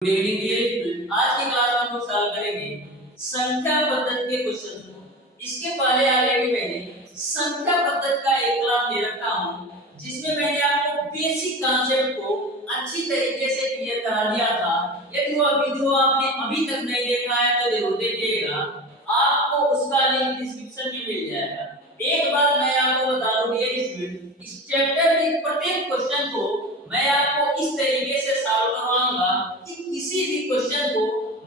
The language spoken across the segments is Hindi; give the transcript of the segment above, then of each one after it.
Good evening dear student. आज की क्लास में हम लोग सॉल्व करेंगे संख्या पद्धति के क्वेश्चन को। इसके पहले ऑलरेडी मैंने संख्या पद्धति का एक क्लास ले रखा हूं जिसमें मैंने आपको बेसिक कॉन्सेप्ट को अच्छी तरीके से क्लियर करा दिया था। यदि वो वीडियो आपने अभी तक नहीं देखा है तो जरूर देखिएगा, आपको उसका लिंक डिस्क्रिप्शन में मिल जाएगा। एक बात मैं आपको बता दूं डियर स्टूडेंट, इस चैप्टर के प्रत्येक क्वेश्चन को मैं आपको इस तरीके से सॉल्व करवाऊंगा कि किसी भी क्वेश्चन को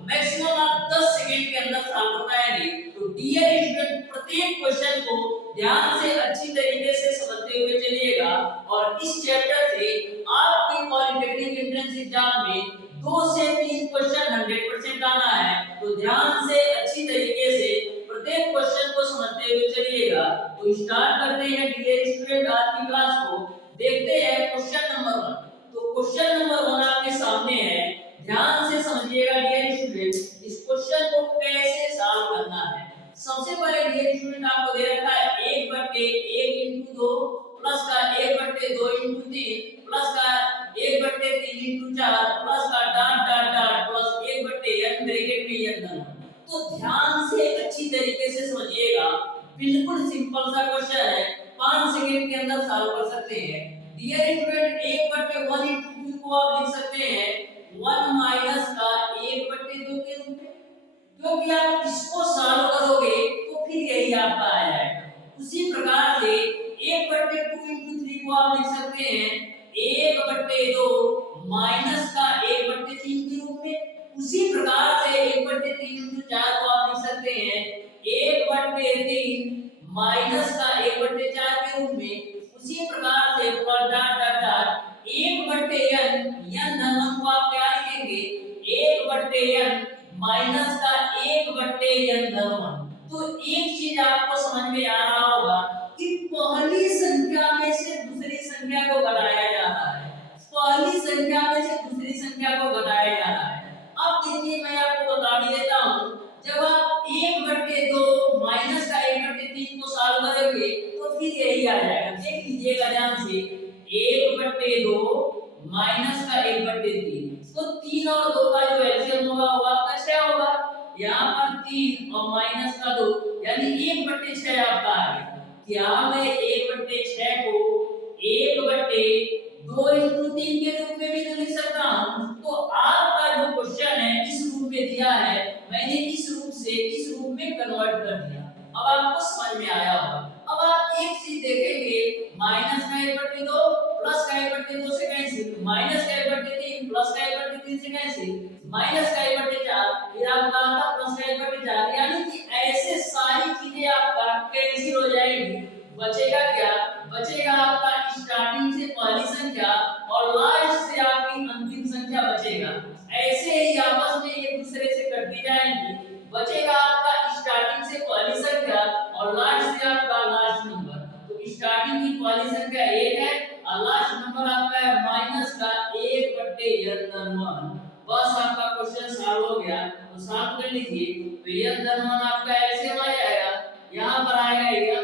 मैक्सिमम आप 10 सेकंड के अंदर सॉल्व कर पाएंगे। तो डियर स्टूडेंट, प्रत्येक क्वेश्चन को ध्यान से अच्छी तरीके से समझते हुए चलिएगा और इस चैप्टर से आपके पॉलिटेक्निक एंट्रेंस एग्जाम में 2 से 3 क्वेश्चन 100% आना है। तो ध्यान से अच्छी तरीके से प्रत्येक क्वेश्चन को समझते हुए चलिएगा। तो स्टार्ट करते हैं डियर स्टूडेंट आज की क्लास को। देखते हैं क्वेश्चन नंबर 1। तो क्वेश्चन नंबर 1 आपके सामने है, ध्यान से समझिएगा डियर स्टूडेंट, इस क्वेश्चन को कैसे सॉल्व करना है। सबसे पहले डियर स्टूडेंट आपको दे रखा है 1/1 * 2 प्लस का 1/2 * 3 प्लस का 1/3 * 4 प्लस का dot dot dot plus 1/n bracket में n धन। तो ध्यान से अच्छी तरीके से समझिएगा, बिल्कुल सिंपल सा क्वेश्चन है, 5 सेकंड के अंदर सॉल्व कर सकते हैं। डियर स्टूडेंट 1/1 * 2 को आप लिख सकते हैं 1 माइनस का 1/2 के रूप में, क्योंकि आप इसको सॉल्व करोगे तो फिर यही आपका आ जाएगा। उसी प्रकार से 1/2 * 3 को आप लिख सकते हैं 1/2 माइनस का 1/3 के रूप में। उसी प्रकार से 1/3 * 4 को आप लिख सकते हैं 1/3 माइनस का 1/4 के रूप में। उसी प्रकार से dot dot dot 1/n n धन को आप क्या लिखेंगे 1/n माइनस का 1/n धन। तो एक चीज आपको समझ में आ रहा होगा कि पहली संख्या में से दूसरी संख्या को घटाया जा रहा है, पहली संख्या में से दूसरी संख्या को घटाया जा रहा है। अब देखिए मैं आपको बता भी देता हूं, जब आप 1/2 माइनस का 1/3 को सॉल्व करेंगे तो फिर यही आ जाएगा। देख लीजिएगा ध्यान से, 1/2 माइनस का 1/3, तो 3 और 2 का जो एलसीएम होगा वो आपका 6 होगा। यहाँ पर 3 और माइनस का 2 यानी 1/6 आपका आ गया। क्या मैं 1/6 को 1/2 * 3 के रूप में भी तो लिख सकता हूँ। तो आपका जो क्वेश्चन है इस रूप में दिया है, मैंने इस रूप से इस रूप में कन्वर्ट कर दिया। अब आपको समझ में आया होगा। अब आप एक चीज देखेंगे, माइनस का 1/2 प्लस का 1/2 से कैंसिल, माइनस का 1/3 प्लस का 1/3 से कैंसिल, माइनस का 1/4 फिर आपका आता प्लस का 1/4, यानी कि ऐसे सारी चीजें आपका कैंसिल हो जाएंगी। बचेगा क्या? बचेगा आपका स्टार्टिंग से पहली संख्या और लास्ट से आपकी अंतिम संख्या बचेगा। ऐसे ही आपस में एक दूसरे से कटती जाएंगी। बचेगा आपका स्टार्टिंग से पहली संख्या और लास्ट से आपका लास्ट नंबर। तो स्टार्टिंग की पहली संख्या 1 है और लास्ट नंबर आपका है माइनस का 1/n। बस आपका क्वेश्चन सॉल्व हो गया। तो सॉल्व कर लीजिए। तो n आपका एलसीएम आ जाएगा, यहां पर आएगा n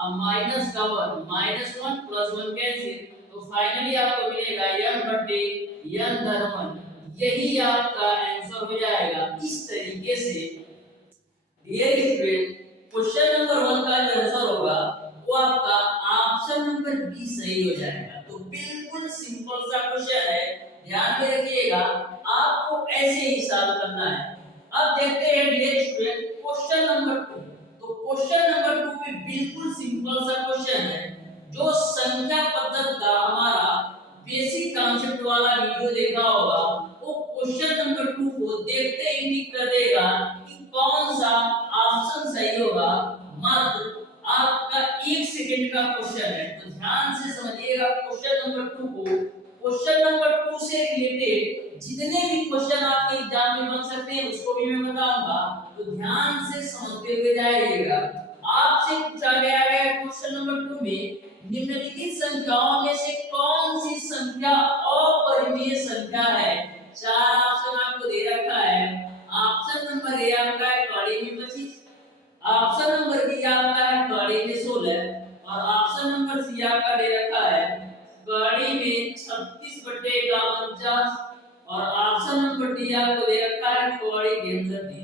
और माइनस का 1, -1 + 1 कैंसिल, तो फाइनली आपको मिलेगा n/n। यही आपका आंसर हो जाएगा। इस तरीके से डियर स्टूडेंट, क्वेश्चन नंबर 1 का जो आंसर होगा वो आपका ऑप्शन नंबर बी सही हो जाएगा। तो बिल्कुल सिंपल सा क्वेश्चन है, ध्यान में रखिएगा, आपको ऐसे ही सॉल्व करना है। अब देखते हैं डियर स्टूडेंट क्वेश्चन नंबर 2। तो क्वेश्चन नंबर 2 भी बिल्कुल सिंपल सा क्वेश्चन है, जो संख्या पद्धति का हमारा बेसिक कॉन्सेप्ट वाला वीडियो देखा होगा वो क्वेश्चन नंबर 2 को देखते ही टिक कर देगा कि कौन सा ऑप्शन सही होगा। मात्र आपका 1 सेकंड का क्वेश्चन है, तो ध्यान से समझिएगा क्वेश्चन नंबर 2 को। क्वेश्चन नंबर 2 से रिलेटेड जितने भी क्वेश्चन आपके एग्जाम में बन सकते हैं उसको भी मैं बताऊंगा, तो ध्यान से समझते हुए जाइएगा। आपसे पूछा गया है क्वेश्चन नंबर 2 में निम्नलिखित संख्याओं में से कौन सी संख्या अपरिमेय संख्या है। 4 ऑप्शन आपको दे रखा है। ऑप्शन नंबर ए आपका है कड़ी में 25, ऑप्शन नंबर बी आपका है कड़ी में 16 और ऑप्शन नंबर सी आपका दे रखा है कड़ी में 36/49 और ऑप्शन नंबर डी आपको दे रखा है कौड़ी के अंदर दी।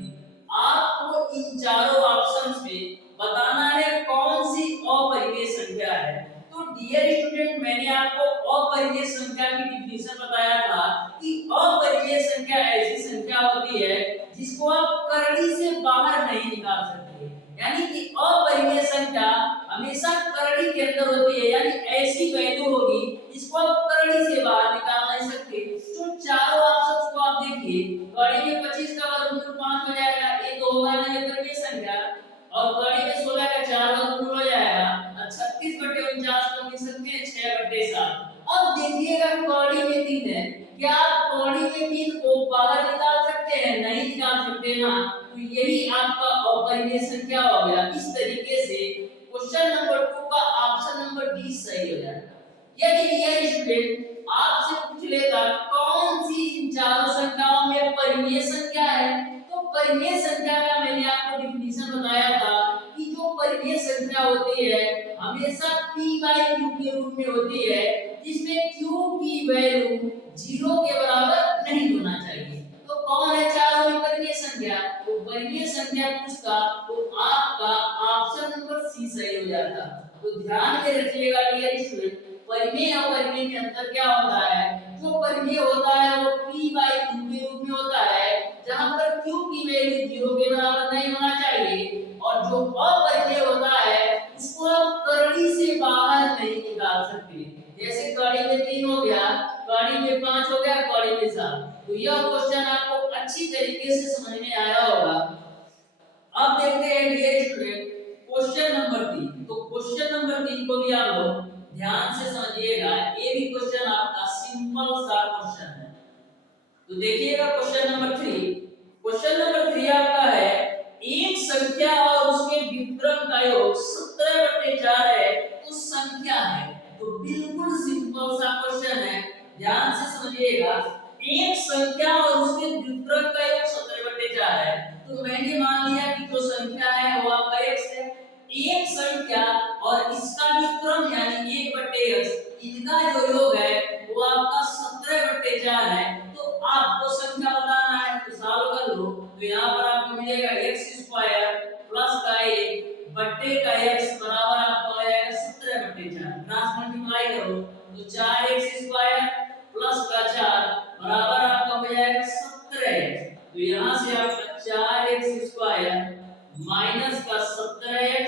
आपको इन चारों ऑप्शंस में बताना है कौन सी अपरिमेय संख्या है। तो डियर स्टूडेंट, मैंने आपको अपरिमेय संख्या की डिफिनेशन बताया था कि अपरिमेय संख्या ऐसी संख्या होती है जिसको आप करड़ी से बाहर नहीं निकाल सकते, यानी कि अपरिमेय संख्या हमेशा करड़ी के अंदर होती है, यानी ऐसी वैल्यू होगी जिसको आप करड़ी से बाहर निकाल नहीं सकते। तो चारों ऑप्शंस को आप देखिए, कड़ी में 25 का वर्गमूल 5 हो जाएगा, ये तो होगा नहीं अपरिमेय संख्या, और कड़ी में 16 का 4 वर्गमूल हो जाएगा, 36/49 को लिख सकते हैं 6/7। अब देखिएगा कड़ी में 3 है, क्या आप कड़ी में 3 को बाहर निकाल सकते हैं? नहीं निकाल सकते ना, तो यही आपका अपरिमेय संख्या हो गया। इस तरीके से क्वेश्चन नंबर 2 का ऑप्शन नंबर डी सही हो जाएगा। यदि यह स्टूडेंट आपसे पूछ लेता कौन सी इन चारों संख्याओं में परिमेय संख्या है, तो परिमेय संख्या का मैंने आपको डिफिनेशन बताया था कि जो परिमेय संख्या होती है हमेशा p/q के रूप में होती है, जिसमें q की वैल्यू 0 के बराबर नहीं होना चाहिए। तो कौन है चारों में परिमेय संख्या? तो परिमेय संख्या किसका? तो आपका ऑप्शन नंबर सी सही हो जाता। तो ध्यान में रखिएगा डियर स्टूडेंट, परिमेय और परिमेय में अंतर क्या होता है? जो परिमेय होता है वो p/q के रूप में होता है, जहां पर q की वैल्यू 0 के बराबर नहीं होना चाहिए, और जो अपरिमेय होता है उसको आप करड़ी से बाहर नहीं निकाल सकते। जैसे कड़ी में 3 हो गया, कड़ी में 5 हो गया, कड़ी में 7। तो यह क्वेश्चन आपको अच्छी तरीके से समझ में आया होगा। अब देखते हैं डियर स्टूडेंट क्वेश्चन नंबर 3। तो क्वेश्चन नंबर 3 को भी आप लोग ध्यान से समझिएगा, ये भी क्वेश्चन आपका सिंपल सा क्वेश्चन है। तो देखिएगा क्वेश्चन नंबर 3। क्वेश्चन नंबर 3 आपका है एक संख्या और उसके व्युत्क्रम का योग 17/4 है तो संख्या है। तो बिल्कुल सिंपल सा क्वेश्चन है, ध्यान से समझिएगा। एक संख्या और उसके व्युत्क्रम का योग 17/4 है, तो मैंने मान लिया कि जो संख्या है वो आपका x है। एक संख्या और इसका व्युत्क्रम यानी 1/x, इनका जो योग है वो आपका 17/4 है। तो आपको संख्या बताना है, तो सॉल्व कर लो। तो यहाँ पर आपको मिलेगा x² प्लस का 1 बट्टे का x बराबर आपको आ जाएगा 17/4। क्रॉस मल्टीप्लाई करो तो 4x² प्लस का 4 बराबर आपका हो जाएगा 17x। तो यहाँ से आपका 4x² माइनस का 17x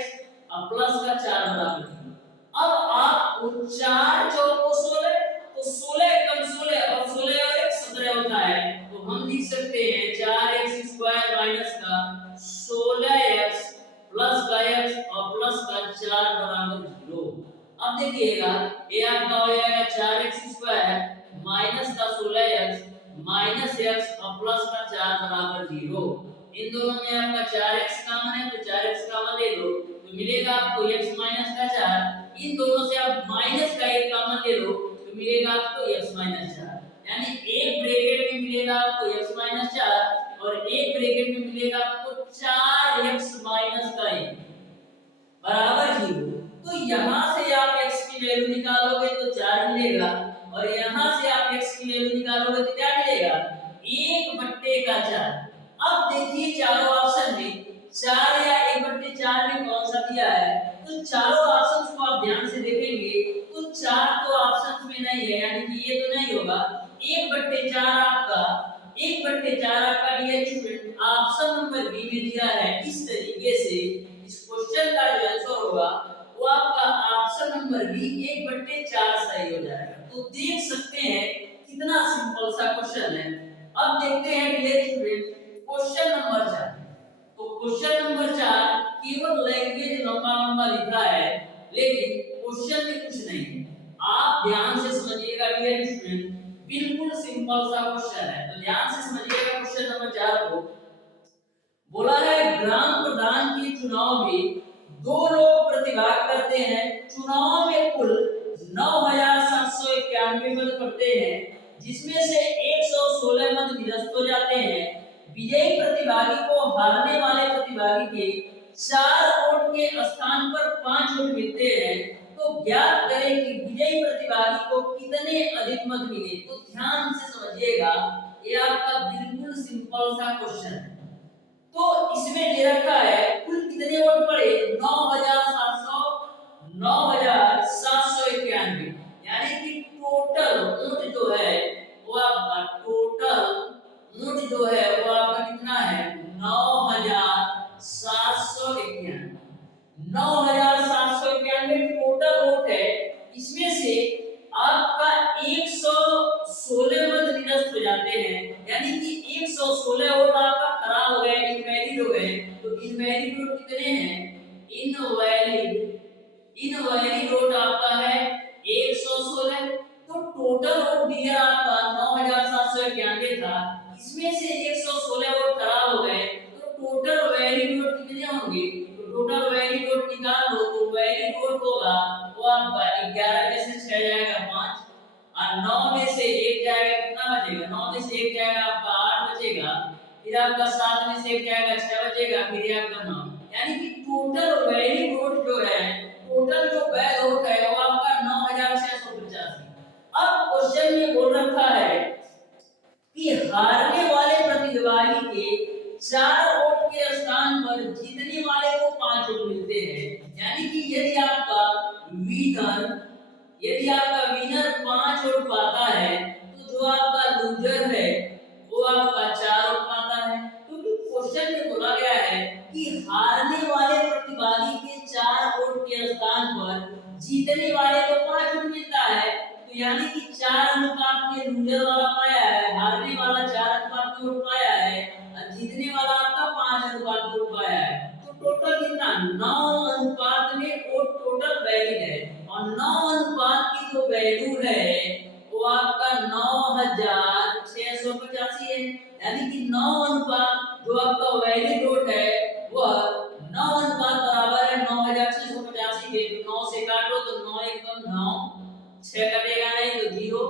और प्लस का 4 बराबर 0। अब आप 4 चौक को 16, तो 16 कम 16 और 16 और 1 17 होता है, तो हम लिख सकते हैं 4x² माइनस का 16x प्लस का x और प्लस का 4 बराबर 0। अब देखिएगा ये आपका हो जाएगा 4x² माइनस का 16x माइनस x और प्लस का 4 बराबर 0। इन दोनों में आपका 4x कॉमन है, तो 4x कॉमन ले लो तो मिलेगा आपको x माइनस का 4। इन दोनों से आप माइनस का 1 कॉमन ले लो तो मिलेगा आपको x माइनस 4, यानी एक ब्रैकेट में मिलेगा आपको x माइनस 4 और एक ब्रैकेट में मिलेगा आपको 4x माइनस का 1 बराबर 0। तो यहाँ से आप x की वैल्यू निकालोगे तो 4 मिलेगा, और यहाँ से आप x की वैल्यू निकालोगे तो क्या मिलेगा 1/4। अब देखिए चारों ऑप्शन में 4 या 1/4 में कौन सा दिया है, तो चारों ऑप्शंस को आप ध्यान से देखेंगे तो 4 तो ऑप्शंस में नहीं है, यानी कि ये तो नहीं होगा। 1/4 आपका 1/4 आपका dear student option number B में दिया है। इस तरीके से इस क्वेश्चन का जो आंसर होगा वो आपका ऑप्शन नंबर बी 1/4 सही हो जाएगा। तो देख सकते हैं कितना सिंपल सा क्वेश्चन है। अब देखते हैं डियर स्टूडेंट क्वेश्चन नंबर 4। तो क्वेश्चन नंबर 4 केवल लैंग्वेज लंबा लंबा लिखा है, लेकिन क्वेश्चन में कुछ नहीं है। आप ध्यान से समझिएगा डियर स्टूडेंट, बिल्कुल सिंपल सा क्वेश्चन है। तो ध्यान से समझिएगा क्वेश्चन नंबर 4 को। बोला है ग्राम प्रधान के चुनाव में 2 लोग प्रतिभाग करते हैं। चुनाव में कुल 9791 मत पड़ते हैं, जिसमें से 116 मत निरस्त हो जाते हैं। विजयी प्रतिभागी को हारने वाले प्रतिभागी के 4 वोट के स्थान पर 5 वोट मिलते हैं। तो ज्ञात करें कि विजयी प्रतिभागी को कितने अधिक मत मिले। तो ध्यान से समझिएगा, ये आपका बिल्कुल सिंपल सा क्वेश्चन है। तो इसमें दे रखा है कुल कितने वोट पड़े, 9,791, यानी कि टोटल वोट जो है वो आपका टोटल वोट जो है वो आपका कितना है, 9,791। 9,791 टोटल वोट है। इसमें से आपका 116 मत निरस्त हो जाते हैं, यानी कि 116 वोट आपका खराब हो गए, इनवैलिड हो गए। तो इनवैलिड वोट कितने हैं, इनवैलिड वोट आपका है 116। तो टोटल वोट दिया आपका 9,791 था, इसमें से 116 वोट खराब हो गए। तो टोटल वैलिड वोट कितने होंगे, तो टोटल वैलिड वोट निकाल लो। तो वैलिड वोट होगा वो आपका 11 में से 6 जाएगा 5, और 9 में से 1 जाएगा, कितना बचेगा, 9 में से 1 जाएगा आपका 8 बचेगा, फिर आपका 7 में से 1 जाएगा 6 बचेगा, फिर आपका 9। यानी कि टोटल वैलिड वोट जो है, टोटल जो वैध वोट है वो आपका 9,685। अब क्वेश्चन में बोल रखा है कि हारने वाले प्रतिद्वंदी के 4 वोट के स्थान पर जीतने वाले को 5 वोट मिलते हैं। यानी कि यदि आपका विनर 5 वोट पाता है, तो जो आपका लूजर है वो आपका 4 वोट पाता है। क्योंकि क्वेश्चन में बोला गया है कि हारने वाले प्रतिद्वंदी के 4 वोट के स्थान पर जीतने वाले को 5 वोट मिलता है। तो यानी कि 4 अनुपात में लूजर वाला पाया है, हारने वाला 4 अनुपात में वोट पाया है, और जीतने वाला आपका 5 अनुपात में वोट पाया है। तो टोटल कितना, 9 अनुपात में वोट टोटल वैलिड है, और 9 अनुपात की जो वैल्यू है वो आपका 9,685 है। यानी कि 9 अनुपात जो आपका वैलिड वोट है वह 9 अनुपात बराबर है 9,685 के। तो 9 से काटो तो 9 एकम 9, 6 कटेगा नहीं तो 0,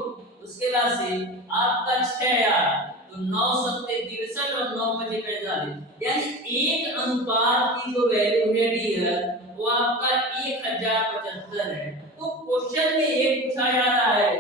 उसके बाद से आपका 6 यार, तो 9 सत्ते 63 और 9 पचे 45, यानी 1 अनुपात की जो वैल्यू है डियर वो आपका 1075 है। तो क्वेश्चन में ये पूछा जा रहा है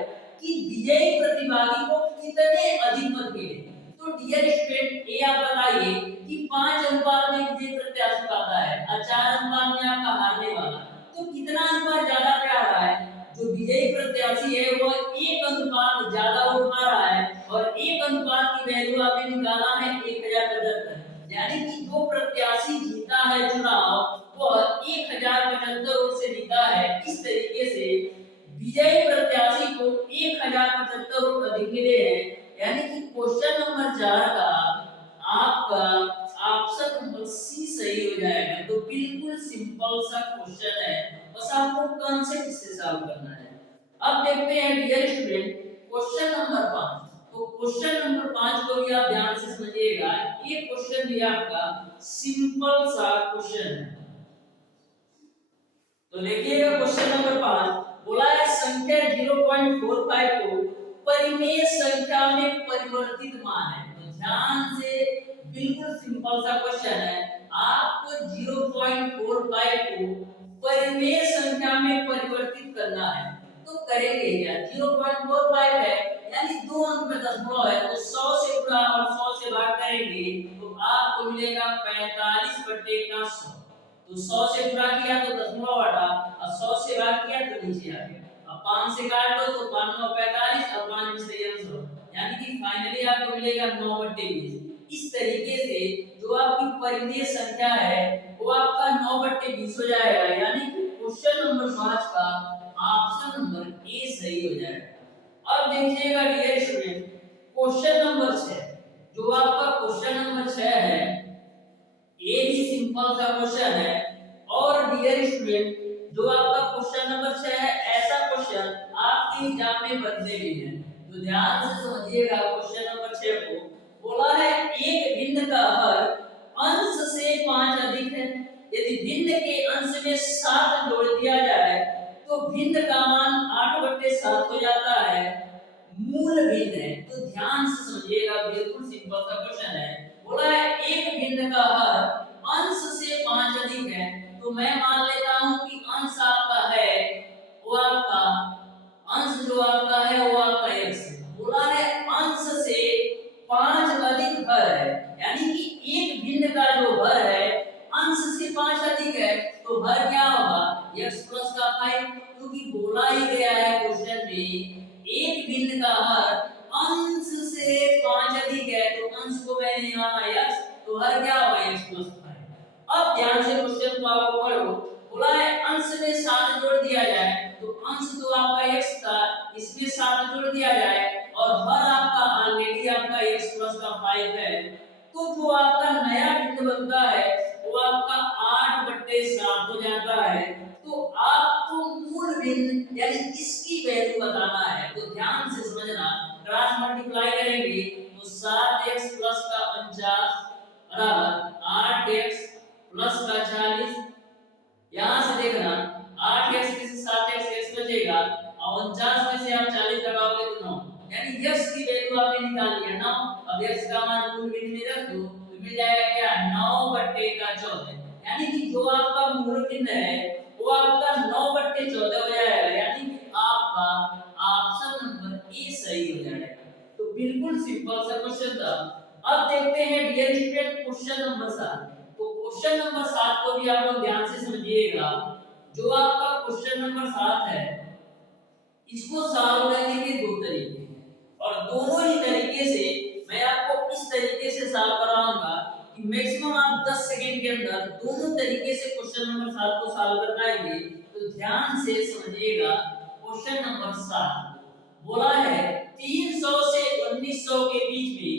कि विजयी प्रतिभागी को कितने अधिक मत मिले। तो डियर स्टूडेंट ये आप बताइए कि 5 अनुपात में विजयी प्रत्याशी पाता है और 4 अनुपात में आपका हारने वाला, तो कितना अनुपात ज्यादा पे आ रहा है, जो विजयी प्रत्याशी है वो 1 अनुपात ज्यादा वोट पा रहा है, और 1 अनुपात की वैल्यू आपने निकाला है 1075। यानी कि जो प्रत्याशी जीता है चुनाव वो 1075 वोट से जीता है। इस तरीके से विजयी प्रत्याशी को 1075 वोट अधिक मिले हैं। यानी कि क्वेश्चन नंबर 4 का आपका ऑप्शन नंबर सी सही हो जाएगा। तो बिल्कुल सिंपल सा क्वेश्चन है, बस आपको कांसेप्ट से सॉल्व करना है। अब देखते हैं डियर स्टूडेंट क्वेश्चन नंबर 5। तो क्वेश्चन नंबर 5 को भी आप ध्यान से समझिएगा। ये क्वेश्चन भी आपका सिंपल सा क्वेश्चन है। तो देखिएगा क्वेश्चन नंबर 5 बोला है संख्या 0.45 को परिमेय संख्या में परिवर्तित मान है। तो ध्यान से, बिल्कुल सिंपल सा क्वेश्चन है, आपको 0.45 को परिमेय संख्या में परिवर्तित करना है। तो करेंगे क्या, 0.45 है यानी 2 अंक में दशमलव है, तो 100 से गुणा और 100 से भाग करेंगे तो आपको मिलेगा 45/100। तो 100 से गुणा किया तो दशमलव हटा, और 100 से भाग किया तो नीचे आ गया। अब 5 से काट लो तो 5 9 45 और 5 में से 100, यानी कि फाइनली आपको मिलेगा 9/20। इस तरीके से जो आपकी परिमेय संख्या है वो आपका 9/20 हो जाएगा। यानी कि क्वेश्चन नंबर 5 का ऑप्शन नंबर ए सही हो जाएगा। अब देखिएगा डियर स्टूडेंट क्वेश्चन नंबर 6, जो आपका क्वेश्चन नंबर 6 है, ये भी सिंपल सा क्वेश्चन है। और डियर स्टूडेंट जो आपका क्वेश्चन नंबर 6 है, ऐसा क्वेश्चन आपके एग्जाम में बनते भी हैं। तो ध्यान से समझिएगा क्वेश्चन नंबर 6 को। बोला है एक भिन्न का हर अंश से 5 अधिक है। यदि भिन्न के अंश में 7 जोड़ दिया जाए तो भिन्न का मान 8/7 हो जाता है, मूल भिन्न है। तो ध्यान से समझिएगा, बिल्कुल सिंपल सा क्वेश्चन है। बोला है एक भिन्न का हर अंश से 5 अधिक है। तो मैं मान लेता हूं कि अंश आपका है वो आपका अंश जो आपका है वो आपका x है। बोला है अंश से का जो हर है अंश से 5 अधिक है, तो हर क्या होगा x प्लस का 5, क्योंकि बोला ही गया है क्वेश्चन में एक भिन्न का हर अंश से 5 अधिक है, तो अंश को मैंने यहाँ x, तो हर क्या होगा x प्लस 5। अब ध्यान से क्वेश्चन को आप पढ़ो, बोला है अंश में 7 जोड़ दिया जाए, तो अंश तो आपका x था, इसमें 7 जोड़ दिया जाए और हर आपका ऑलरेडी आपका x प्लस का 5 है, तो जो आपका नया भिन्न बनता है वो आपका 8/7 हो जाता है। तो आपको मूल भिन्न यानी इसकी वैल्यू बताना है, तो ध्यान से समझना, क्रॉस मल्टीप्लाई करेंगे तो 7x प्लस का 49 बराबर 8x प्लस का 40, यहां से देखना 8x में से 7x x बचेगा और 49 में से आप 40 लगाओगे तो 9, यानी x की वैल्यू आपने निकाल लिया 9। अब x का मान मूल भिन्न में रख दो तो मिल जाएगा क्या 9/14, यानी कि जो आपका मूल भिन्न है वो आपका 9/14 हो जाएगा, यानी कि आपका ऑप्शन नंबर ए सही हो जाएगा। तो बिल्कुल सिंपल सा क्वेश्चन था। अब देखते हैं डियर स्टूडेंट क्वेश्चन नंबर 7। तो क्वेश्चन नंबर 7 को भी आप लोग ध्यान से समझिएगा। जो आपका क्वेश्चन नंबर 7 है इसको सॉल्व करने के दो तरीके हैं और दोनों ही तरीके से मैं आपको इस तरीके से सॉल्व कराऊंगा कि मैक्सिमम आप 10 सेकंड के अंदर दोनों तरीके से क्वेश्चन नंबर 7 को सॉल्व कर पाएंगे। तो ध्यान से समझिएगा। क्वेश्चन नंबर 7 बोला है 300 से 1900 के बीच में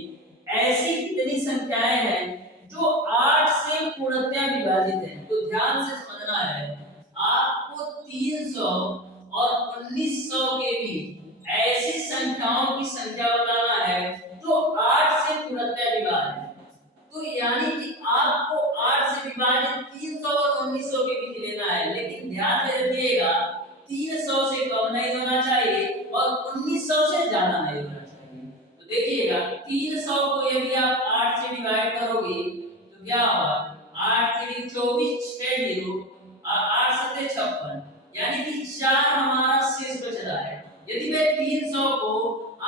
ऐसी कितनी संख्याएं हैं जो 8 से पूर्णतया विभाजित हैं। तो ध्यान से समझना है, आपको 300 और 1900 के बीच ऐसी संख्याओं की संख्या बताना है जो 8 से पूर्णतया विभाजित है। तो यानी कि आपको 8 से विभाजित 300 और 1900 के बीच लेना है, लेकिन ध्यान में रखिएगा 300 से कम नहीं होना चाहिए और 1900 से ज्यादा नहीं होना चाहिए। तो देखिएगा 300 को यदि आप 8 से डिवाइड करोगे तो क्या होगा 8 3 24 6 0 और 8 7 56, यानी कि 4 हमारा शेष बच रहा है। यदि मैं 300 को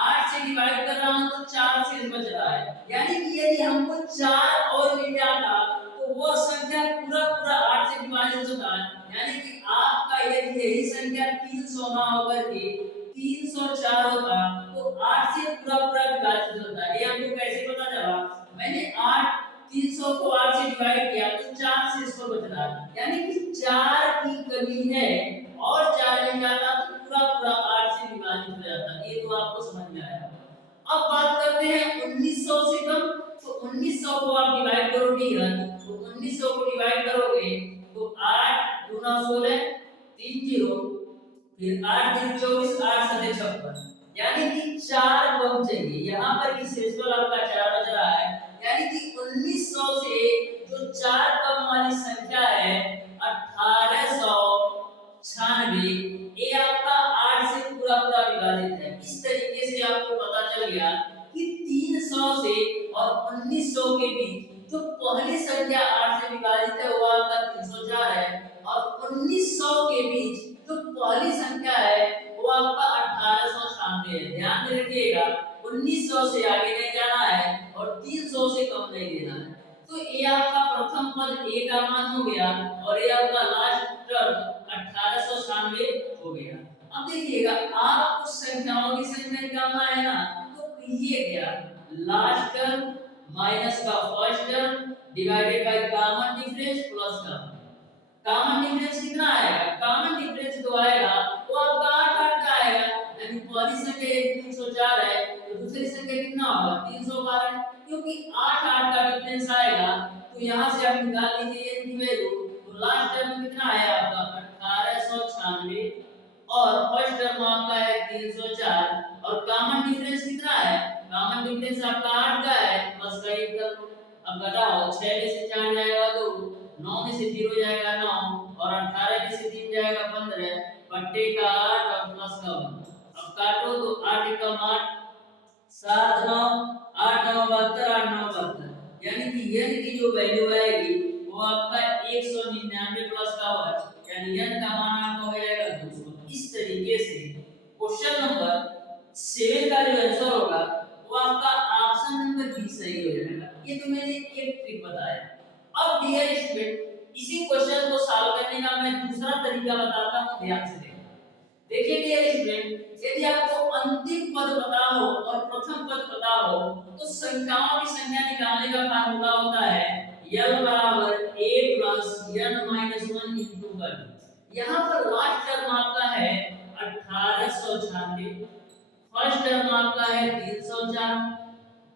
8 से डिवाइड कर रहा हूं तो 4 शेष बच रहा है, यानी कि यदि हमको 4 और मिल जाता तो वो संख्या पूरा 8 से विभाजित होता है, यानी कि आपका यदि यही संख्या 300 ना होकर के 304 होता तो 8 से पूरा विभाजित होता है। ये हमको कैसे पता चला, मैंने 300 को 8 से डिवाइड किया तो 4 से इसको बच रहा है, यानी कि 4 की कमी है और 4 मिल जाता तो पूरा 8 से विभाजित हो जाता। ये तो आपको समझ में आया। अब बात करते हैं 1900 से कम। तो 1900 को आप डिवाइड करोगे तो 1900 को डिवाइड करोगे तो 8 गुना 16 3 0, फिर 8 3 24 8 7 56, यानी कि 4 कम चाहिए। यहाँ पर की शेषफल आपका 4 बच रहा है, यानी कि 1900 से जो 4 कम वाली संख्या है 1896, ये आपका 8 से पूरा विभाजित है। इस तरीके से आपको पता चल गया कि 300 से और 1900 के बीच जो पहली संख्या 8 से विभाजित है वो आपका 304 है और 1900 के बीच जो पहली संख्या है वो आपका 1896 है। ध्यान में रखिएगा 1900 से आगे नहीं जाना है और 300 से कम नहीं लेना है। तो ये आपका प्रथम पद ए का मान हो गया और ये आपका लास्ट टर्म 1896 हो गया। अब देखिएगा आपको संख्याओं की संख्या निकालना है ना, तो ये क्या लास्ट टर्म माइनस का first term divided by common difference plus का कॉमन डिफरेंस कितना आएगा, कॉमन डिफरेंस जो आएगा वो आपका 8 का आएगा, यानी पहली संख्या 304 है तो दूसरी संख्या कितना होगा 312, क्योंकि 8 का डिफरेंस आएगा तो यहां से आप निकाल लीजिए n की वैल्यू। तो लास्ट टर्म कितना है आपका 1896 और फर्स्ट टर्म आपका है 304 और कॉमन डिफरेंस कितना है, कॉमन डिफरेंस आपका 8 का है प्लस का 1 टर्म। अब घटाओ 6 में से 4 जाएगा 2, 9 में से 0 जाएगा 9 और 18 में से 3 जाएगा 15 बट्टे का 8 और प्लस का 1। अब काटो तो 8 एकम 8 7 9 8 9 72 8 9 72, यानी कि n की जो वैल्यू आएगी वो आपका 199 प्लस का 1, यानी n का मान आपका हो जाएगा 200। इस तरीके से क्वेश्चन नंबर 7 का जो आंसर होगा वो आपका ऑप्शन नंबर बी सही हो जाएगा। ये तो मैंने एक ट्रिक बताया। अब डियर स्टूडेंट इसी क्वेश्चन को सॉल्व करने का मैं दूसरा तरीका बताता हूं, ध्यान से देखो। देखिए डियर स्टूडेंट, यदि आपको अंतिम पद पता हो और प्रथम पद पता हो तो संख्याओं की संख्या निकालने का फार्मूला होता है l बराबर a plus n minus 1 into one. यहाँ पर लास्ट टर्म आपका है 1896, फर्स्ट टर्म आपका है 304,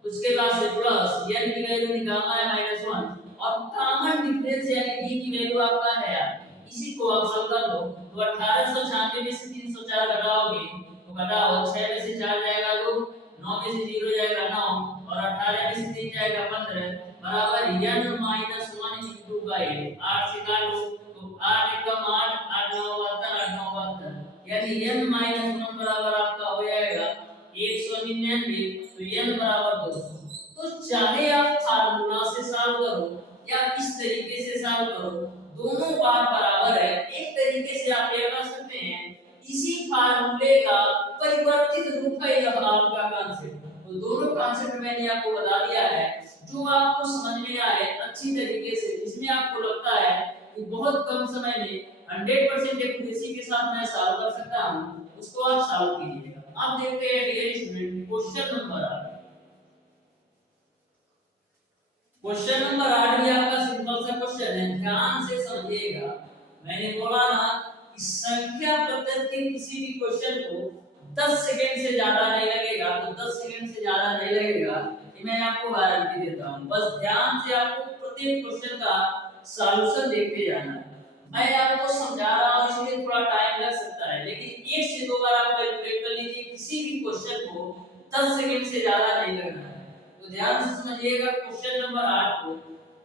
उसके बाद से प्लस n की वैल्यू निकालना है -1 और कॉमन डिफरेंस यानी d की वैल्यू आपका है, इसी को आप सॉल्व कर लो। तो 1896 में से 304 घटाओगे तो घटाओ 6 में से 4 जाएगा 2, 9 में से 0 जाएगा 9 और 18 में से 3 जाएगा 15 बराबर n माइनस 1 इंटू 8 से काटो तो 8 एकम 8, 8 9 72, 8 9 72 यानी n माइनस 1 बराबर आपका हो जाएगा 199, तो n बराबर 200। तो चाहे आप फार्मूला से सॉल्व करो या इस तरीके से सॉल्व करो, दोनों बार बराबर है। एक तरीके से आप ये कर सकते हैं, इसी फार्मूले का परिवर्तित रूप है यह आपका कांसेप्ट। तो दोनों कांसेप्ट मैंने आपको बता दिया है, जो आपको समझ में आए अच्छी तरीके से, जिसमें आपको लगता है कि बहुत कम समय में 100% एक्यूरेसी के साथ मैं सॉल्व कर सकता हूं, उसको आप सॉल्व कीजिएगा। आप देखते हैं dear student question number 8। Question number 8 भी आपका सिंपल सा क्वेश्चन है, ध्यान से समझिएगा। मैंने बोला ना कि संख्या पद्धति के किसी भी क्वेश्चन को 10 सेकंड से ज्यादा नहीं लगेगा, तो 10 सेकंड से ज्यादा नहीं लगेगा, ये मैं आपको गारंटी देता हूं। बस ध्यान से आपको प्रत्येक क्वेश्चन का सॉल्यूशन देखते जाना है। मैं आपको समझा रहा हूं इसलिए थोड़ा टाइम लग सकता है, लेकिन एक से दो बार आप कैलकुलेट कर लीजिए, किसी भी क्वेश्चन को 10 सेकंड से ज्यादा नहीं लगना है। तो ध्यान से समझिएगा क्वेश्चन नंबर 8 को।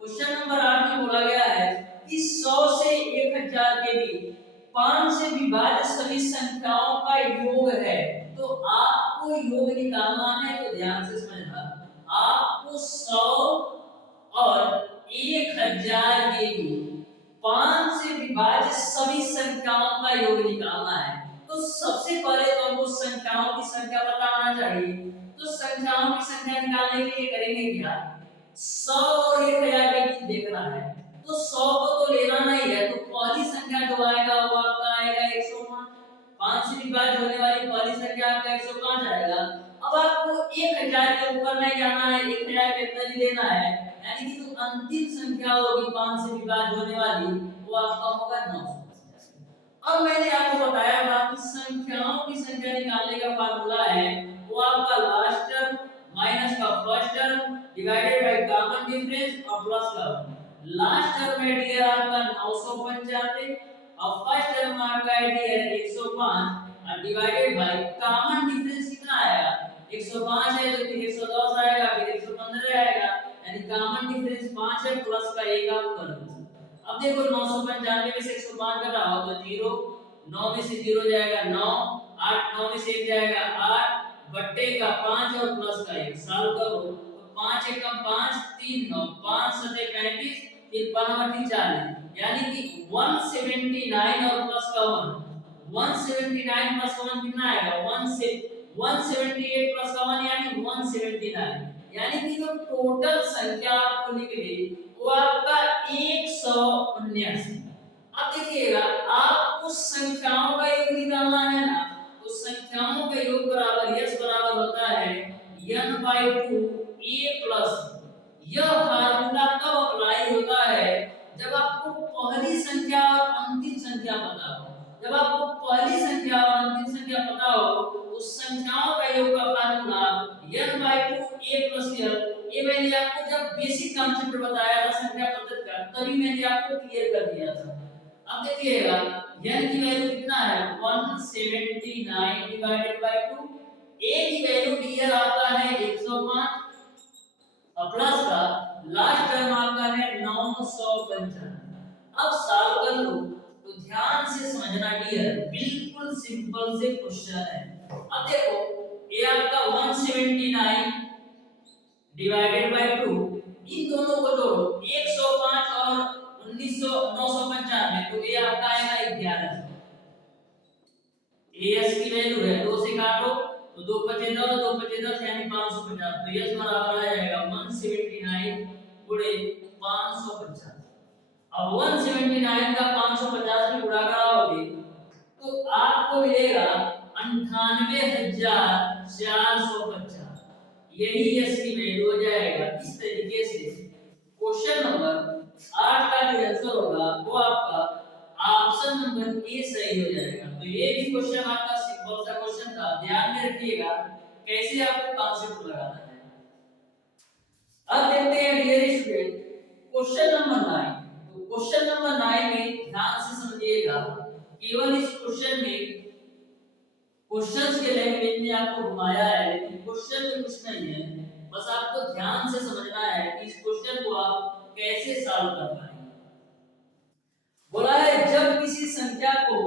क्वेश्चन नंबर 8 में बोला गया है कि 100 से 1000 के बीच 5 से विभाज्य सभी संख्याओं का योग है। तो आपको योग निकालना है, तो ध्यान से समझना, आपको 100 और 1000 के बीच 5 से विभाज्य सभी संख्याओं का योग निकालना है। तो सबसे पहले तो हमको संख्याओं की संख्या पता होना चाहिए। तो संख्याओं की संख्या निकालने के लिए करेंगे क्या, 100 और 1000 के बीच देखना है। तो 100 को तो लेना नहीं है, तो पहली संख्या जो आएगा वो आपका आएगा 105। 5 से विभाज्य होने वाली पहली संख्या आपका 105 आएगा। अब आपको 1000 के ऊपर नहीं जाना है, 1000 के अंदर ही लेना है, यानी कि जो अंतिम संख्या होगी 5 से विभाज्य होने वाली वो आपका होगा 900। अब मैंने आपको बताया था कि संख्याओं की संख्या निकालने का फार्मूला है वो आपका लास्ट टर्म माइनस का first term divided by common difference और प्लस का लास्ट टर्म है डियर आपका 995 और फर्स्ट टर्म आपका है डियर 105 और डिवाइडेड बाय कॉमन डिफरेंस कितना आएगा 105 है तो फिर 110 आएगा, फिर 115 आएगा, यानी कॉमन डिफरेंस 5 है, प्लस का 1 आप कर दो। अब देखो 995 में से 105 घटाओ तो 0, 9 में से 0 जाएगा 9, 8 9 में से 1 जाएगा 8 बट्टे का 5 और प्लस का 1 सॉल्व करो तो 5 एकम 5 3 9 5 सते 35 फिर 5 40 यानी कि 179 और प्लस का 1 179 प्लस का 1 कितना आएगा 178 प्लस का 1 यानी 179, यानी कि जो टोटल संख्या आपको निकली वो आपका 179। अब देखिएगा आपको संख्याओं का योग निकालना है ना, तो संख्याओं का योग बराबर यस बराबर होता है n/2 a प्लस। यह फार्मूला कब अप्लाई होता है जब आपको पहली संख्या और अंतिम संख्या पता हो। जब आपको पहली संख्या और अंतिम संख्या पता हो तो संख्याओं का योग का फार्मूला n/2 a प्लस ये मैंने आपको जब बेसिक कॉन्सेप्ट बताया था संख्या पद्धति का, तभी मैंने आपको क्लियर कर दिया था। अब देखिएगा n की वैल्यू कितना है 179 डिवाइडेड बाय 2, a की वैल्यू डियर आपका है 105 और प्लस का लास्ट टर्म आपका है 995। अब सॉल्व कर लो तो ध्यान से समझना डियर, बिल्कुल सिंपल से क्वेश्चन है। अब देखो ये आपका 179 डिवाइडेड बाय 2, इन दोनों को जोड़ो 105 और 995 तो ये आपका आएगा 11। एस की वैल्यू है 2 से काटो तो 2 5 10 2 5 10 यानी 550, तो एस बराबर आ जाएगा 179 गुणे 550। अब 179 का 550 में गुणा कराओगे तो आपको मिलेगा 98,450। यही इसकी वैल्यू हो जाएगा। इस तरीके से क्वेश्चन नंबर 8 का जो आंसर होगा वो आपका ऑप्शन नंबर ए सही हो जाएगा। तो ये भी क्वेश्चन आपका सिंपल सा क्वेश्चन था, ध्यान में रखिएगा कैसे आपको कॉन्सेप्ट लगाना है। अब देखते हैं डियर स्टूडेंट क्वेश्चन नंबर 9। तो क्वेश्चन नंबर 9 में ध्यान से समझिएगा, केवल इस क्वेश्चन में क्वेश्चंस के लैंग्वेज में आपको घुमाया है, लेकिन क्वेश्चन में कुछ नहीं है, बस आपको ध्यान से समझना है कि इस क्वेश्चन को आप कैसे सॉल्व कर पाएंगे। बोला है जब किसी संख्या को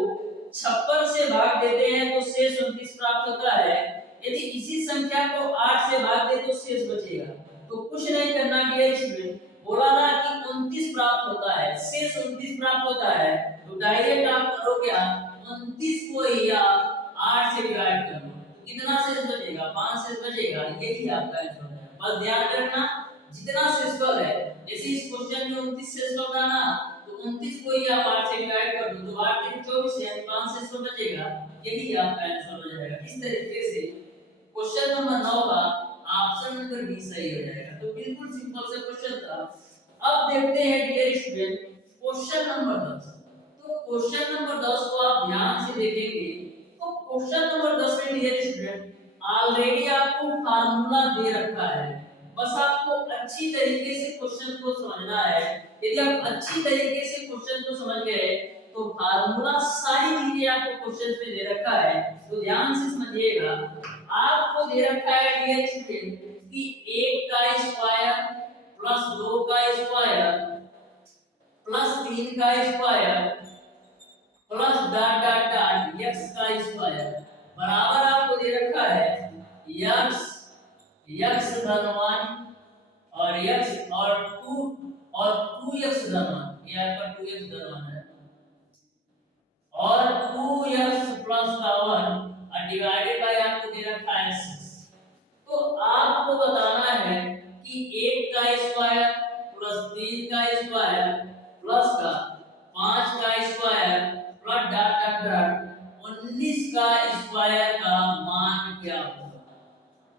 56 से भाग देते हैं तो शेष 29 प्राप्त होता है। यदि इसी संख्या को 8 से भाग दे तो शेष बचेगा। तो कुछ नहीं करना डियर स्टूडेंट, बोला ना कि 29 प्राप्त होता है, शेष 29 प्राप्त होता है, तो डायरेक्ट आप करो क्या, 29 को ही आप 8 से डिवाइड कर दो, कितना शेष बचेगा, 5 शेष बचेगा। यही आपका आंसर है। बस ध्यान रखना जितना शेषफल है, जैसे इस क्वेश्चन में 29 शेषफल था ना, तो 29 को ही आप 8 से डिवाइड कर दो तो 8 3 24 यानी 5 शेषफल बचेगा। यही आपका आंसर हो जाएगा। इस तरीके से क्वेश्चन नंबर 9 का ऑप्शन नंबर बी सही हो जाएगा। तो बिल्कुल सिंपल सा क्वेश्चन था। अब देखते हैं डियर स्टूडेंट क्वेश्चन नंबर 10। तो क्वेश्चन नंबर 10 को आप ध्यान से देखेंगे तो क्वेश्चन नंबर 10 में डियर स्टूडेंट ऑलरेडी आपको फार्मूला दे रखा है, बस आपको अच्छी तरीके से क्वेश्चन को समझना है। यदि आप अच्छी तरीके से क्वेश्चन को समझ गए तो फार्मूला सारी चीजें आपको क्वेश्चन पे दे रखा है। तो ध्यान से समझिएगा, आपको दे रखा है डियर स्टूडेंट कि 1 का स्क्वायर प्लस 2 का स्क्वायर प्लस 3 का square plus dot dot dot x का स्क्वायर बराबर आपको दे रखा है x धन 1 और x और 2x धन 1, ये आपका 2x धन 1 है, और 2x प्लस का 1 और डिवाइडेड बाय आपको दे रखा है 6। तो आपको बताना है कि 1 का स्क्वायर प्लस 3 का स्क्वायर प्लस का 5 का square plus dot dot dot 19 का स्क्वायर का मान क्या होगा।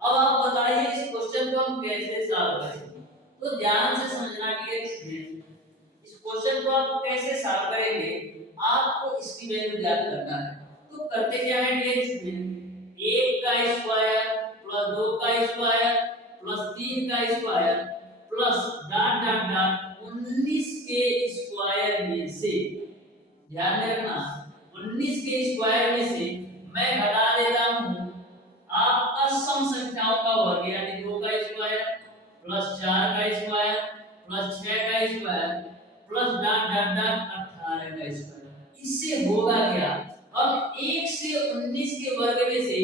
अब आप बताइए इस क्वेश्चन को हम कैसे सॉल्व करेंगे। तो ध्यान से समझना डियर स्टूडेंट, इस क्वेश्चन को आप कैसे सॉल्व करेंगे, आपको इसकी वैल्यू ज्ञात करना है। तो करते क्या है डियर स्टूडेंट, 1 का स्क्वायर प्लस 2 का स्क्वायर प्लस 3 का square plus dot dot dot 19 के स्क्वायर में से, ध्यान रखना 19 के स्क्वायर में से मैं घटा देता हूं आपका सम संख्याओं का वर्ग, यानी 2 का स्क्वायर प्लस 4 का स्क्वायर प्लस 6 का square plus dot dot dot 18 का स्क्वायर। इससे होगा क्या, अब 1 से 19 के वर्ग में से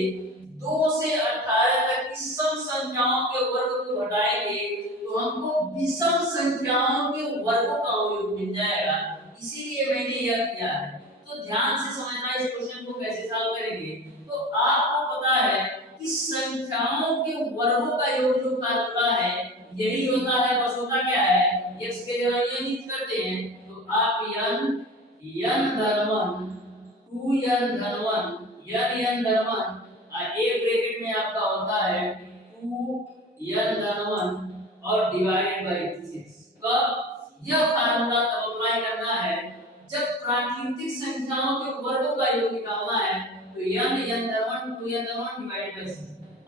2 से 18 तक की सम संख्याओं के वर्ग को घटाएंगे तो हमको विषम संख्याओं के वर्गों का योग मिल जाएगा। इसीलिए मैंने यह किया है। तो ध्यान से समझना इस क्वेश्चन को कैसे सॉल्व करेंगे। तो आपको पता है कि संख्याओं के वर्गों का योग जो फार्मूला है यही होता है, बस होता क्या है, x के जगह यूनिट करते हैं तो आप n धन 1 2n धन 1 n धन 1 एक ब्रैकेट में आपका होता है 2n धन 1 और डिवाइडेड बाय 6 का यह फार्मूला तब अप्लाई करना है जब प्राकृतिक संख्याओं के वर्गों का योग निकालना है। तो n धन 1 2n धन 1 डिवाइडेड बाय 6।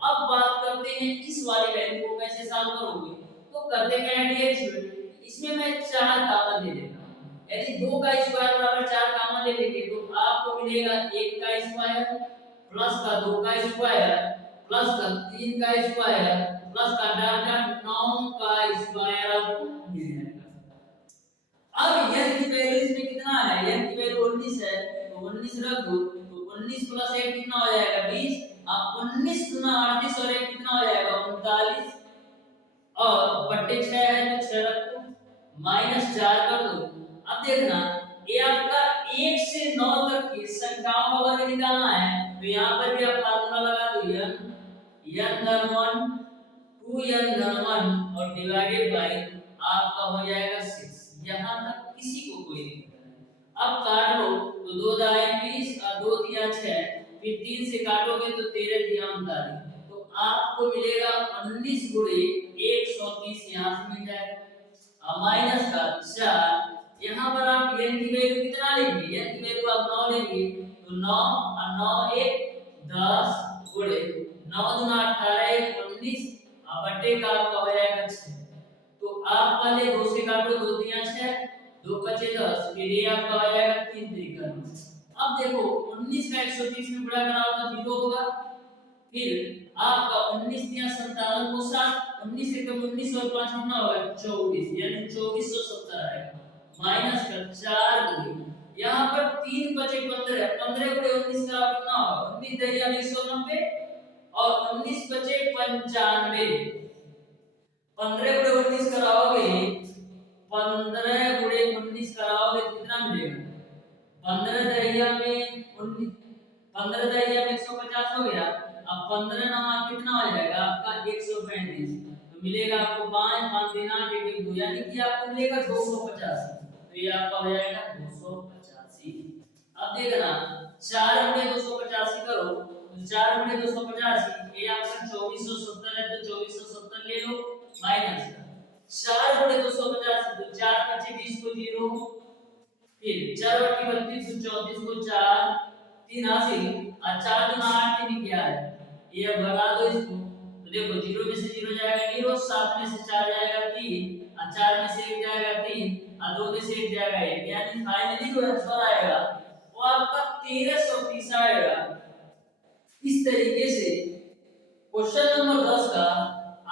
अब बात करते हैं इस वाली वैल्यू को कैसे सॉल्व करोगे। तो करते क्या है डियर स्टूडेंट, इसमें मैं 4 कॉमन ले लेता हूं, यदि 2 का स्क्वायर बराबर 4 कॉमन ले लेंगे तो आपको मिलेगा 1 का स्क्वायर प्लस का 2 का स्क्वायर प्लस का 3 का स्क्वायर प्लस का डॉट डॉट 9 का स्क्वायर आपको मिल जाएगा। अब n की वैल्यू इसमें कितना है, n की वैल्यू 19 है तो 19 रख दो, तो 19 प्लस 1 कितना हो जाएगा 20। अब 19 गुना 38 और 1 कितना हो जाएगा 39 और बट्टे 6 है तो 6 रख दो माइनस 4 कर दो। अब देखना ये आपका 1 से 9 तक की संख्याओं का वर्ग निकालना है, तो यहां पर भी आप फार्मूला लगा दो n धन 1 2n धन 1 और डिवाइडेड बाय आपका हो जाएगा 6। यहाँ तक किसी को कोई दिक्कत नहीं। अब काट लो तो 2 दाएं 20 और 2 दिया 6, फिर 3 से काटोगे तो 13 दिया 39, तो आपको मिलेगा 19 गुणे 130, यहाँ से मिल जाएगा। अब माइनस का 4, यहाँ पर आप n की वैल्यू कितना लेंगे, n की वैल्यू आप 9 लेंगे, तो 9 और 9 1 10 गुणे 9 दूना 18 19 और बटे का आपका हो जाएगा 6। तो आप पहले 2 से काटो, 2 दिया 6, 2 बचे 10, फिर ये आपका हो जाएगा 3 तरीका। अब देखो 19 का 130 में गुणा कराओ तो 0 होगा, फिर आपका 19 दिया 57 को 7, 19 से कम 19 और 5 कितना होगा 24, यानी 2470 आएगा। माइनस का 4 गुणे यहाँ पर 3 बचे 15, 15 गुणे 19 का कितना होगा 19 दरिया 190 और 19 बचे 95, 15 गुणे 19 कराओगे, 15 गुणे 19 कराओगे तो कितना मिलेगा 15 दरिया में 19, 15 दरिया में 150 हो गया। अब 15 नवा कितना हो जाएगा आपका 135, तो मिलेगा आपको 5 5 3 8 1 2, यानी कि आपको मिलेगा 285, तो ये आपका हो जाएगा 285। अब देखना 4 गुणे 285 करो तो 4 गुणे 285 ये आपका 2470 है, तो 2470 ले लो, माइनस का 4 गुणे 285 तो 4 बचे 20 को 0, फिर 4 बटे 32 तो 34 को 4 3 80 और 4 दूना 8 3 11, ये अब भगा दो इसको, तो देखो 0 में से 0 जाएगा 0, 7 में से 4 जाएगा 3 और 4 में से 1 जाएगा 3 और 2 में से 1 जाएगा 1, यानी फाइनली जो आंसर आएगा वो आपका 1330 आएगा। इस तरीके से क्वेश्चन नंबर 10 का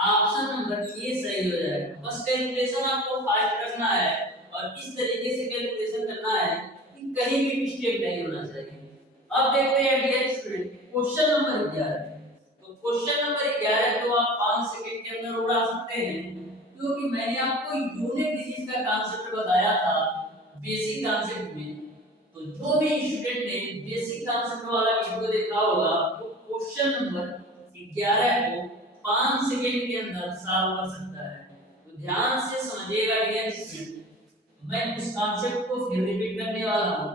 ऑप्शन नंबर ए सही हो जाएगा। बस कैलकुलेशन आपको फास्ट करना है और इस तरीके से कैलकुलेशन करना है कि कहीं भी मिस्टेक नहीं होना चाहिए। अब देखते हैं डियर स्टूडेंट क्वेश्चन नंबर 11। तो क्वेश्चन नंबर 11 तो आप 5 सेकंड के अंदर उड़ा सकते हैं, क्योंकि मैंने आपको यूनिट डिजिट का कांसेप्ट बताया था बेसिक कांसेप्ट में। तो जो भी स्टूडेंट ने बेसिक कांसेप्ट वाला वीडियो देखा होगा वो क्वेश्चन नंबर 11 को 5 सेकंड के अंदर सॉल्व कर सकता है। तो ध्यान से समझिएगा डियर स्टूडेंट, मैं उस कांसेप्ट को फिर रिपीट करने वाला हूं,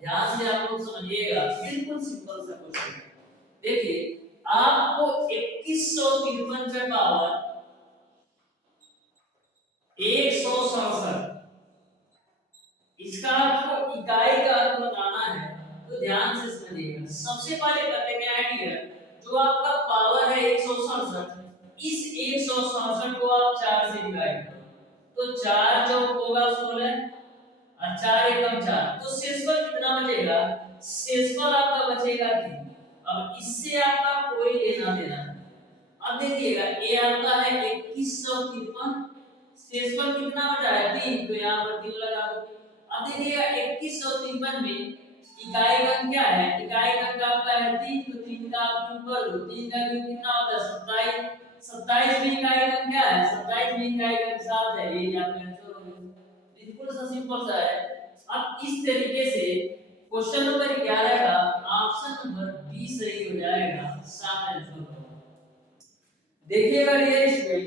ध्यान से आप लोग समझिएगा। बिल्कुल सिंपल सा क्वेश्चन देखिए, आपको 2153 पे पावर 167, इसका आपको इकाई का अर्थ बताना है, तो ध्यान से समझिएगा। सबसे पहले करते क्या है डियर, जो आपका पावर है 167, इस 167 को आप 4 से डिवाइड करो, तो 4 चौक होगा 16 और 4 एकम 4, तो शेषफल कितना बचेगा, शेषफल आपका बचेगा 3। अब इससे आपका कोई लेना देना नहीं। अब देखिएगा ये आपका है 2153, शेषफल कितना बचा है 3, तो यहाँ पर 3 लगा दो। अब देखिएगा 2153 में इकाई अंक क्या है, इकाई अंक आपका है 3, तो 3 का आप क्यूब कर लो, 3 का क्यूब कितना होता है 27, 27 में इकाई अंक क्या है 27 में इकाई अंक 7 है, ये आपका आंसर हो गया। बिल्कुल सा सिंपल सा है। अब इस तरीके से क्वेश्चन नंबर 11 का ऑप्शन नंबर बी सही हो जाएगा, 7 आंसर होगा। देखिएगा डियर स्टूडेंट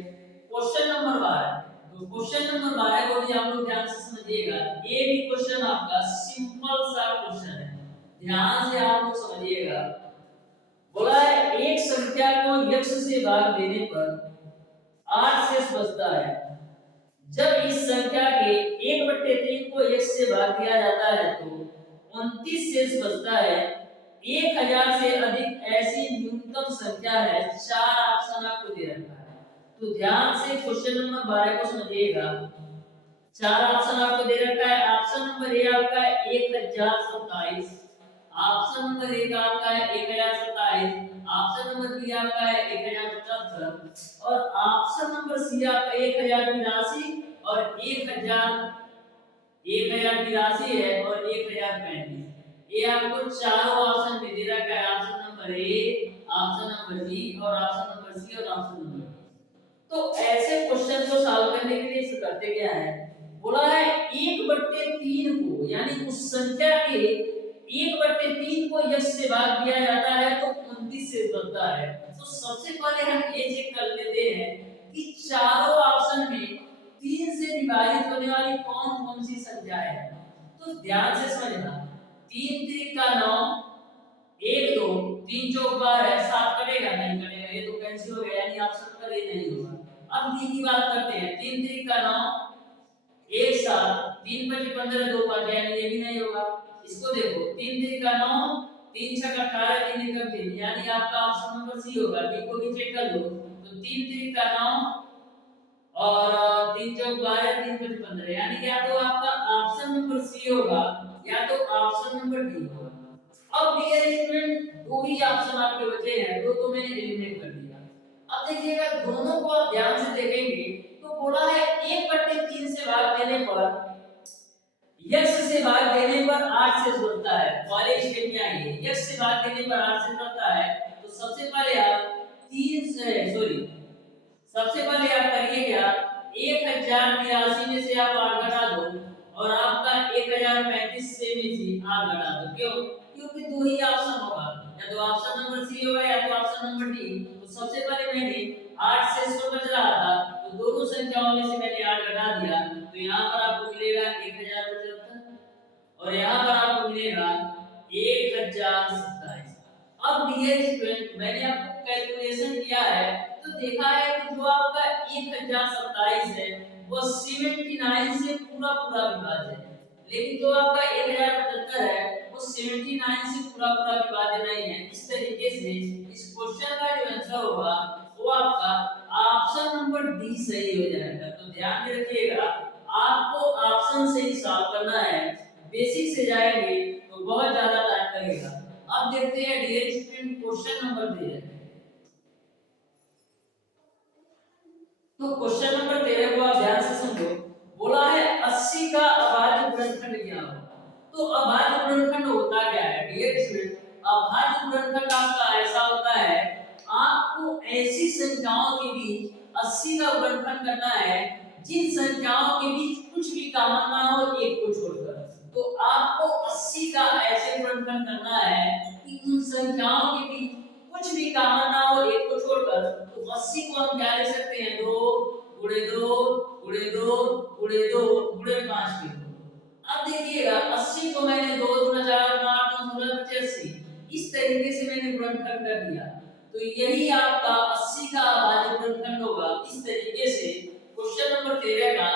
क्वेश्चन नंबर 12। तो क्वेश्चन नंबर 12 को भी आप लोग ध्यान से समझिएगा। ये भी क्वेश्चन आपका सिंपल सा क्वेश्चन है, ध्यान से आप लोग समझिएगा। बोला है एक संख्या को x से भाग देने पर 8 शेष बचता है। जब इस संख्या के 1/3 को x से भाग दिया जाता है तो 29 शेष बचता है। 1000 से अधिक ऐसी न्यूनतम संख्या है। 4 ऑप्शन आपको दे रखा है, तो ध्यान से क्वेश्चन नंबर 12 को समझिएगा। 4 ऑप्शन आपको दे रखा है। ऑप्शन नंबर ए आपका है 1027, ऑप्शन नंबर ए का आपका है 1027, ऑप्शन नंबर बी आपका है 1075 और ऑप्शन नंबर सी आपका 1082 और 1082 है और 1035। ये आपको चारों ऑप्शन में दे रखा है, option number A, option number B और ऑप्शन नंबर सी और ऑप्शन नंबर डी। तो ऐसे क्वेश्चन को सॉल्व करने के लिए इसे करते क्या है, बोला है 1/3 को, यानी उस संख्या के 1/3 को x से भाग दिया जाता है तो 29 से बनता है। तो सबसे पहले हम ये चेक कर लेते हैं कि चारों ऑप्शन में 3 से विभाजित होने वाली कौन कौन सी संख्या है। तो ध्यान से समझना, 3 3 का 9, 1 2 3 चौक 12 है, 7 कटेगा नहीं कटेगा, ये तो कैंसिल हो गया, यानी ऑप्शन नंबर ए नहीं होगा। अब डी की बात करते हैं, 3 3 का 9, 1 7, 3 5 15 2 5, यानी ये भी नहीं होगा। इसको देखो, 3 3 का 9, 3 6 का 18, 3 1 का 3, यानी आपका ऑप्शन नंबर सी होगा। डी को भी चेक कर लो, तो 3 3 का 9 और 3 चौक 12, 3 5 15, यानी या तो आपका ऑप्शन नंबर सी होगा या तो ऑप्शन नंबर डी होगा। अब डियर स्टूडेंट, दो ही ऑप्शन आपके बचे हैं, दो तो मैंने एलिमिनेट कर दिया। अब देखिएगा, दोनों को आप ध्यान से देखेंगे तो बोला है 1/3 से भाग देने पर, x से भाग देने पर 8 से जुड़ता है। पहले स्टेप में आइए, x से भाग देने पर 8 से जुड़ता है, तो सबसे पहले आप 3 से सबसे पहले आप करिएगा 1083 में से आप 8 घटा दो और आपका 1035 से में से 8 घटा दो। क्यों? क्योंकि दो ही ऑप्शन होगा, या तो ऑप्शन नंबर सी होगा या तो ऑप्शन नंबर डी। तो सबसे पहले मैंने 8 से 100 बच रहा था, तो दोनों संख्याओं में से मैंने 8 घटा दिया, तो यहाँ पर आपको मिलेगा 1075 और यहाँ पर आपको मिलेगा 1027। अब डियर स्टूडेंट, मैंने आपको कैलकुलेशन किया है तो देखा है कि जो आपका 1027 है वो 79 से पूरा पूरा विभाज्य है, लेकिन जो आपका 1075 है वो 79 से पूरा पूरा विभाज्य नहीं है। इस तरीके से इस क्वेश्चन का जो आंसर होगा वो आपका ऑप्शन नंबर डी सही हो जाएगा। तो ध्यान में रखिएगा, आपको ऑप्शन से ही सॉल्व करना है, बेसिक से जाएंगे तो बहुत ज्यादा टाइम लगेगा। अब देखते हैं डियर स्टूडेंट, क्वेश्चन नंबर दे रहे हैं, तो क्वेश्चन नंबर 13 को आप ध्यान से समझो। बोला है 80 का अभाज्य गुणनखंड क्या होगा। तो अभाज्य गुणनखंड होता क्या है डियर स्टूडेंट? अभाज्य गुणनखंड आपका ऐसा होता है, आपको ऐसी संख्याओं के बीच 80 का गुणनखंड करना है जिन संख्याओं के बीच कुछ भी कॉमन ना हो, एक को छोड़कर। तो आपको 80 का ऐसे गुणनखंड करना है कि उन संख्याओं के बीच कुछ भी कॉमन ना हो, एक को छोड़कर। तो 80 को हम क्या लिख सकते हैं, 2 गुणे 2 गुणे 2 गुणे 2 गुणे 5 के। अब देखिएगा 80 को मैंने 2 गुना 4 गुना 8 गुना 16 85 इस तरीके से मैंने गुणनखंड कर दिया, तो यही आपका 80 का अभाज्य गुणनखंड होगा। इस तरीके से क्वेश्चन नंबर 13 का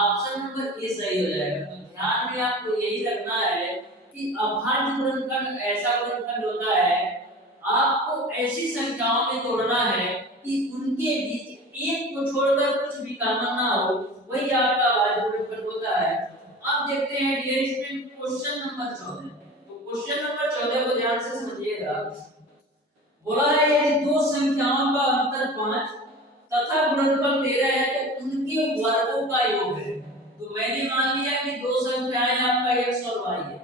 ऑप्शन नंबर ए सही हो जाएगा। तो ध्यान में आपको यही रखना है कि अभाज्य गुणनखंड ऐसा गुणनखंड होता है, आपको ऐसी संख्याओं में तोड़ना है कि उनके बीच एक को छोड़कर कुछ भी कॉमन ना हो, वही आपका अभाज्य गुणनखंड होता है। अब देखते हैं डियर स्टूडेंट क्वेश्चन नंबर 14। तो क्वेश्चन नंबर 14 को ध्यान से समझिएगा। बोला है यदि दो संख्याओं का अंतर 5 तथा गुणनफल 13 है तो उनके वर्गों का योग है। तो मैंने मान लिया कि दो संख्याएं आपका x और y है।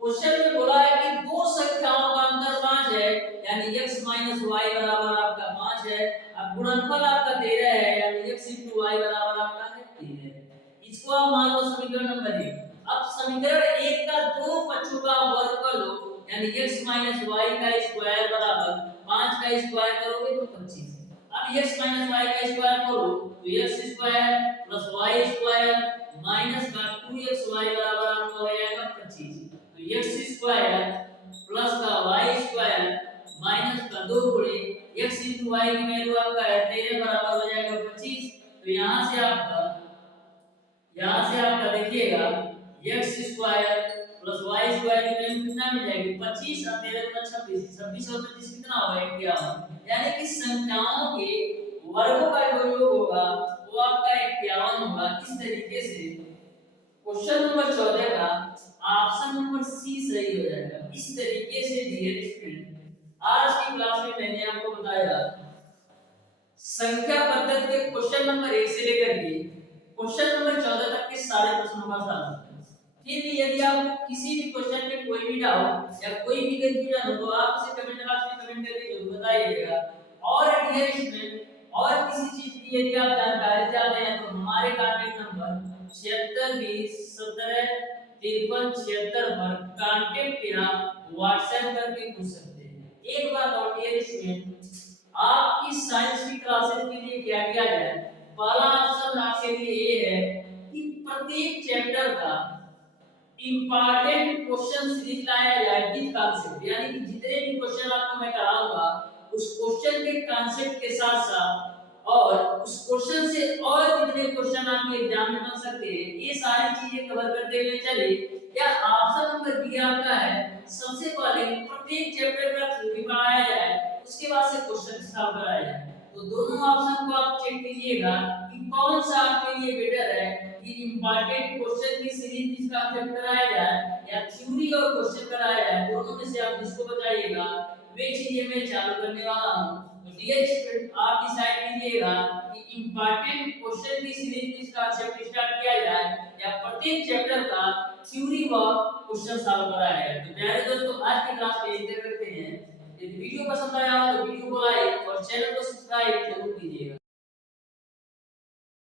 क्वेश्चन में बोला है कि दो संख्याओं का अंतर 5 है, यानी x y बराबर आपका 5 है। अब गुणनफल आपका 13 है, यानी x y बराबर आपका 3 है। इसको आप मान लो समीकरण नंबर 1। अब समीकरण 1 का दोनों पक्षों का वर्ग कर लो, यानी x y का स्क्वायर बराबर 5 का स्क्वायर करोगे तो 25। अब x y का स्क्वायर करो तो x square plus y square minus का 2xy बराबर आपको हो जाएगा 25। तो x स्क्वायर प्लस का y स्क्वायर माइनस का 2 गुणे x y की वैल्यू आपका है 13 बराबर हो जाएगा 25। तो यहां से आपका देखिएगा x square plus y square की वैल्यू कितना मिल जाएगी 25 और 13 गुना 26, 26 और 25 कितना होगा 51। यानी कि संख्याओं के वर्गों का जो योग होगा वो आपका 51 होगा। इस तरीके से क्वेश्चन नंबर 14 का ऑप्शन नंबर सी सही हो जाएगा। इस तरीके से डियर स्टूडेंट, आज की क्लास में मैंने आपको बताया संख्या पद्धति के क्वेश्चन नंबर 1 से लेकर के क्वेश्चन नंबर 14 तक के सारे प्रश्नों का सॉल्यूशन। फिर भी यदि आपको किसी भी क्वेश्चन में कोई भी डाउट या कोई भी कंफ्यूजन हो तो आप इसे कमेंट बॉक्स में कमेंट करके जरूर बताइएगा। और डियर स्टूडेंट, और किसी चीज की यदि आप जानकारी चाहते हैं तो हमारे कॉन्टैक्ट नंबर 7620175356 पर कॉन्टैक्ट या व्हाट्सएप करके पूछ सकते हैं। एक बात और डियर स्टूडेंट, आपकी साइंस की क्लासेस के लिए क्या किया जाए। पहला ऑप्शन आपके लिए ये है कि प्रत्येक चैप्टर का इंपॉर्टेंट क्वेश्चन सीरीज लाया जाए विद कॉन्सेप्ट, यानी कि जितने भी क्वेश्चन आपको मैं कराऊंगा उस क्वेश्चन के कॉन्सेप्ट के साथ साथ और उस क्वेश्चन से और कितने क्वेश्चन आपके एग्जाम में बन सकते हैं ये सारी चीजें कवर करते हुए चले। या ऑप्शन नंबर बी आपका है सबसे पहले प्रत्येक चैप्टर का थ्योरी पढ़ाया जाए उसके बाद से क्वेश्चन सॉल्व कराया जाए। तो दोनों ऑप्शन को आप चेक कीजिएगा कि कौन सा आपके लिए बेटर है कि इंपॉर्टेंट क्वेश्चन की सीरीज जिसका कंसेप्ट कराया जाए या थ्योरी और क्वेश्चन कराया जाए, दोनों में से आप जिसको बताइएगा वे चीजें मैं चालू करने वाला हूं। तो डियर स्टूडेंट आप डिसाइड कीजिएगा कि इंपॉर्टेंट क्वेश्चन की सीरीज जिसका कंसेप्ट स्टार्ट किया जाए या प्रत्येक चैप्टर का थ्योरी व क्वेश्चन सॉल्व कराया जाए। तो प्यारे दोस्तों आज की क्लास में इतना करते हैं। यदि वीडियो पसंद आया हो तो वीडियो को लाइक और चैनल को सब्सक्राइब जरूर कीजिए।